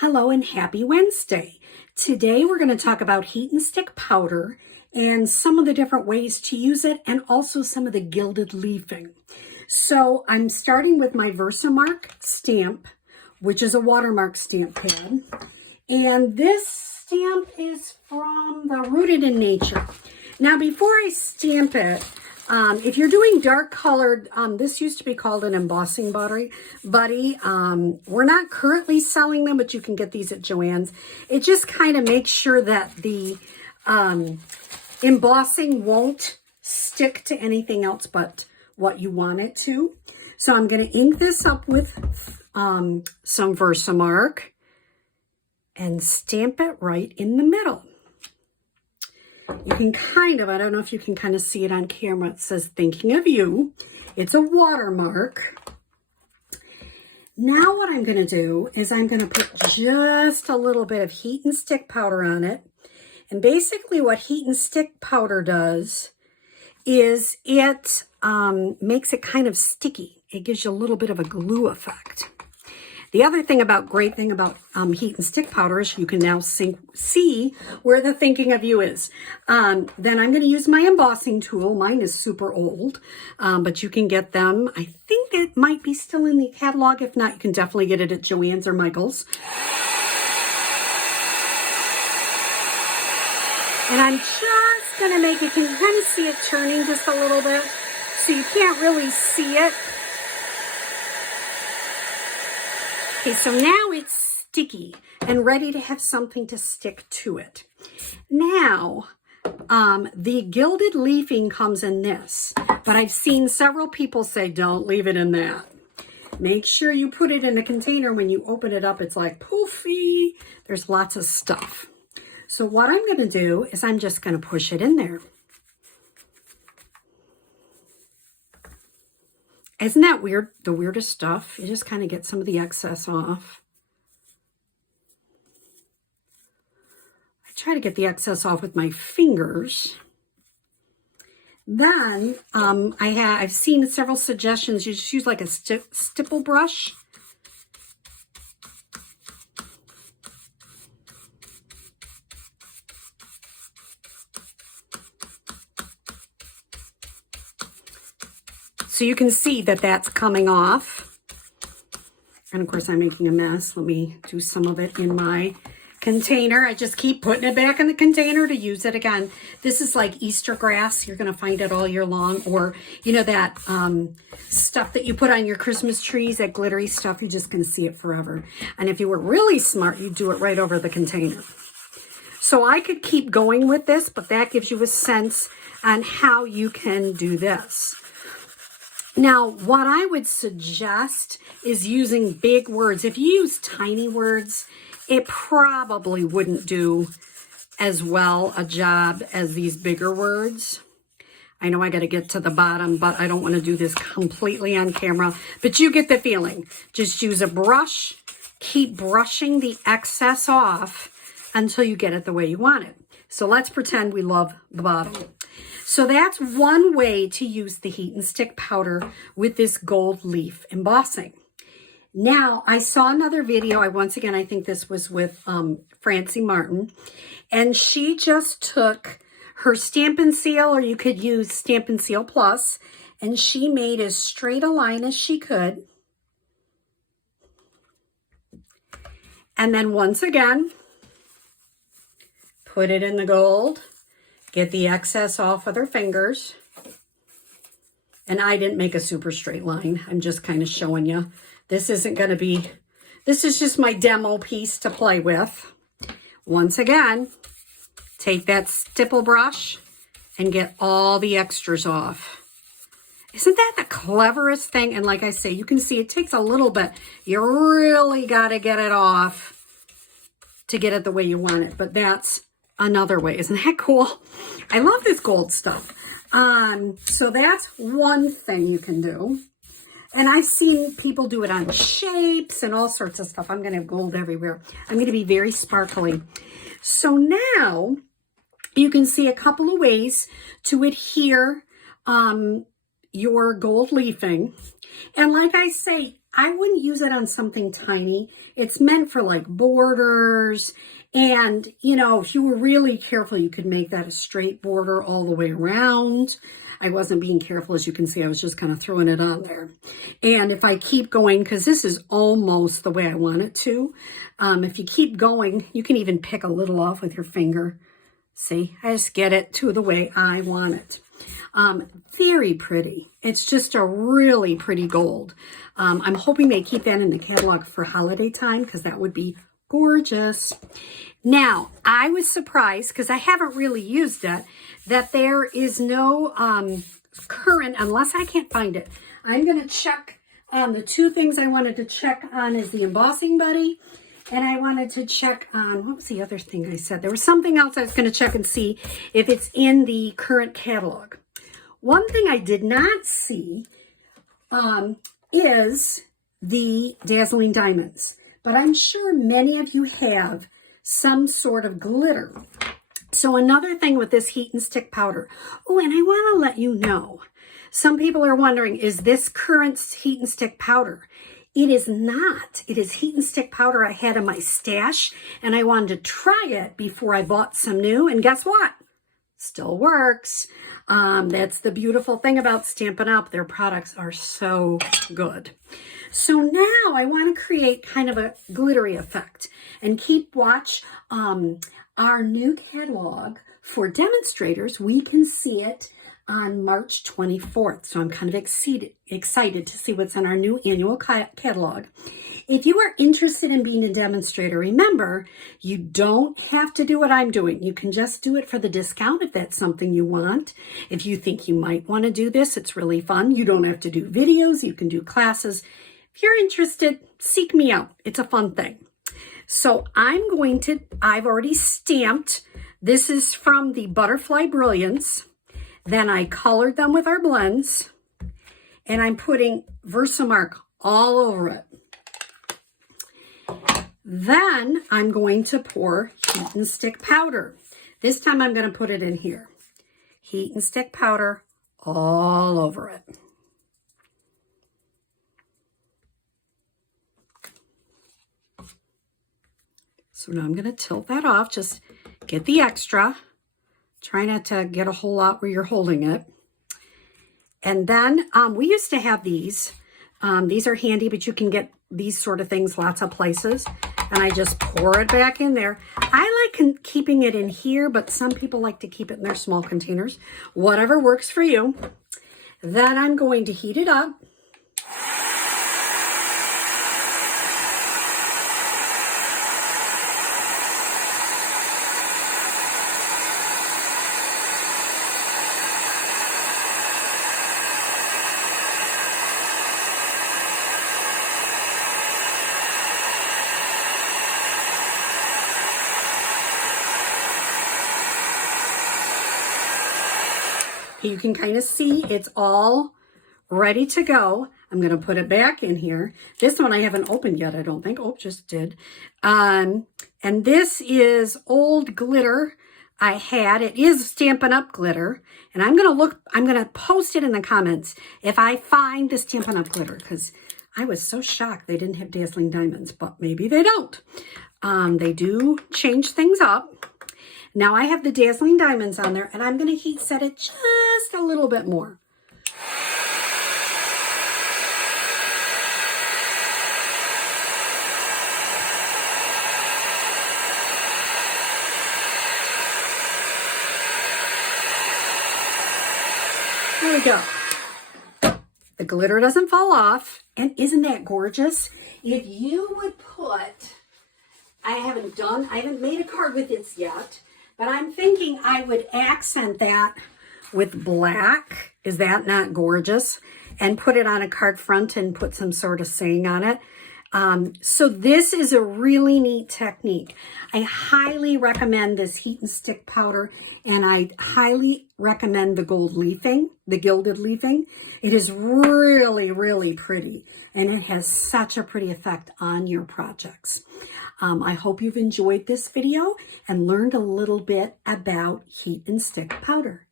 Hello and happy Wednesday. Today we're going to talk about heat and stick powder and some of the different ways to use it and also some of the gilded leafing. So I'm starting with my Versamark stamp, which is a watermark stamp pad. And this stamp is from the Rooted in Nature. Now before I stamp it, if you're doing dark colored, this used to be called an embossing buddy. We're not currently selling them, but you can get these at Joann's. It just kind of makes sure that the embossing won't stick to anything else but what you want it to. So I'm going to ink this up with some Versamark and stamp it right in the middle. You can I don't know if you can kind of see it on camera. It says, thinking of you. It's a watermark. Now what I'm going to do is I'm going to put just a little bit of heat and stick powder on it. And basically what heat and stick powder does is it makes it kind of sticky. It gives you a little bit of a glue effect. The other great thing about heat and stick powder is you can now see where the thinking of you is. Then I'm going to use my embossing tool. Mine is super old, but you can get them. I think it might be still in the catalog. If not, you can definitely get it at Joann's or Michael's. And I'm just going to make it, can you kind of see it turning just a little bit? So you can't really see it. Okay, so now it's sticky and ready to have something to stick to it. Now, the gilded leafing comes in this, but I've seen several people say, don't leave it in that. Make sure you put it in a container. When you open it up, it's like poofy. There's lots of stuff. So what I'm going to do is I'm just going to push it in there. Isn't that weird? The weirdest stuff. You just kind of get some of the excess off. I try to get the excess off with my fingers. Then I've seen several suggestions. You just use like a stipple brush. So you can see that that's coming off. And of course I'm making a mess. Let me do some of it in my container. I just keep putting it back in the container to use it again. This is like Easter grass. You're going to find it all year long. Or, you know, that stuff that you put on your Christmas trees, that glittery stuff, you're just going to see it forever. And if you were really smart, you'd do it right over the container. So I could keep going with this, but that gives you a sense on how you can do this. Now, what I would suggest is using big words. If you use tiny words, it probably wouldn't do as well a job as these bigger words. I know I got to get to the bottom, but I don't want to do this completely on camera. But you get the feeling. Just use a brush. Keep brushing the excess off until you get it the way you want it. So let's pretend we love the bottom. So that's one way to use the heat and stick powder with this gold leaf embossing. Now, I saw another video. I think this was with Francie Martin, and she just took her Stamp and Seal, or you could use Stamp and Seal Plus, and she made as straight a line as she could. And then once again, put it in the gold. Get the excess off with her fingers. And I didn't make a super straight line. I'm just kind of showing you. This is just my demo piece to play with. Once again, take that stipple brush and get all the extras off. Isn't that the cleverest thing? And like I say, you can see it takes a little bit. You really got to get it off to get it the way you want it. But that's another way. Isn't that cool? I love this gold stuff. So that's one thing you can do. And I've seen people do it on shapes and all sorts of stuff. I'm going to have gold everywhere. I'm going to be very sparkly. So now you can see a couple of ways to adhere your gold leafing. And like I say, I wouldn't use it on something tiny. It's meant for like borders. And, you know, if you were really careful, you could make that a straight border all the way around. I wasn't being careful, as you can see. I was just kind of throwing it on there. And if I keep going, because this is almost the way I want it to, if you keep going, you can even pick a little off with your finger. See, I just get it to the way I want it. Very pretty. It's just a really pretty gold. I'm hoping they keep that in the catalog for holiday time, because that would be gorgeous. Now, I was surprised, because I haven't really used it, that there is no current, unless I can't find it. I'm going to check on the two things I wanted to check on is the embossing buddy, and I wanted to check on, what was the other thing I said? There was something else I was going to check and see if it's in the current catalog. One thing I did not see is the Dazzling Diamonds, but I'm sure many of you have some sort of glitter. So another thing with this heat and stick powder. Oh, and I want to let you know, some people are wondering, is this current heat and stick powder? It is not. It is heat and stick powder I had in my stash, and I wanted to try it before I bought some new, and guess what? Still works. That's the beautiful thing about Stampin' Up. Their products are so good. So now I want to create kind of a glittery effect and keep watch. Our new catalog for demonstrators, we can see it on March 24th. So I'm kind of excited to see what's in our new annual catalog. If you are interested in being a demonstrator, remember, you don't have to do what I'm doing. You can just do it for the discount if that's something you want. If you think you might want to do this, it's really fun. You don't have to do videos. You can do classes. If you're interested, seek me out. It's a fun thing. So I've already stamped. This is from the Butterfly Brilliance. Then I colored them with our blends. And I'm putting Versamark all over it. Then I'm going to pour heat and stick powder. This time I'm going to put it in here. Heat and stick powder all over it. So now I'm going to tilt that off. Just get the extra. Try not to get a whole lot where you're holding it. And then we used to have these. These are handy, but you can get these sort of things lots of places. And I just pour it back in there. I like keeping it in here, but some people like to keep it in their small containers. Whatever works for you. Then I'm going to heat it up. You can kind of see it's all ready to go. I'm going to put it back in here. This one I haven't opened yet, I don't think. Oh, just did. And this is old glitter I had. It is Stampin' Up glitter. And I'm going to post it in the comments if I find the Stampin' Up glitter, because I was so shocked they didn't have Dazzling Diamonds, but maybe they don't. They do change things up. Now I have the Dazzling Diamonds on there, and I'm going to heat set it just a little bit more. There we go. The glitter doesn't fall off, and isn't that gorgeous? If you would put, I haven't made a card with this yet, but I'm thinking I would accent that with black. Is that not gorgeous? And put it on a card front and put some sort of saying on it. So this is a really neat technique. I highly recommend this heat and stick powder, and I highly recommend the gold leafing, the gilded leafing. It is really, really pretty, and it has such a pretty effect on your projects. I hope you've enjoyed this video and learned a little bit about heat and stick powder.